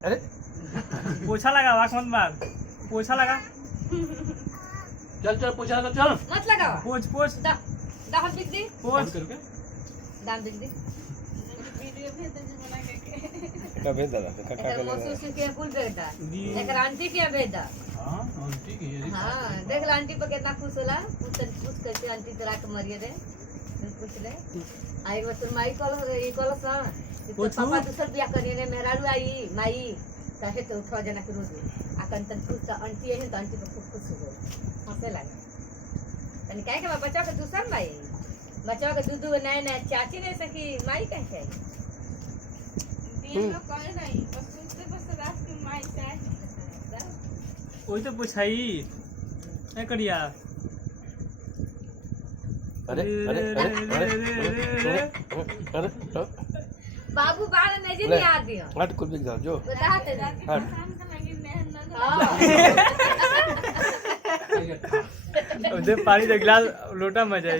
अरे पोछा लगा आँख मत मार, पोछा लगा, चल चल पोछा लगा चल। मत लगाओ पोछ पोछ दाहत बिक दी पोछ। दाम बिक दी का भेज दादा का एकर मौसूस के कुल बेटा एकर आंटी के बेटा हां ठीक है ये हां देख ला आंटी पर कितना खुश होला पूछ करके आंटी तेरा के मरिए दे पूछ ले आई वो तुम माई कॉल ये कॉल सा तो पापा दूसर बियाह करिए ने मेहरारू आई माई काहे तो उठा जना के रोज आकन तन खुश का आंटी है तो आंटी पर खूब खुश हो हंसे लगा तनी काहे के बच्चा के दूसर माई बच्चा के दूध नए नए चाची ने सकी माई कैसे है वही तो पूछाई क्या करिया। अरे अरे अरे बाबू बाल नहीं जी नहीं आ दिया हट कुल बिक जो बताते हट उसे पानी का गिलास लोटा में जाए।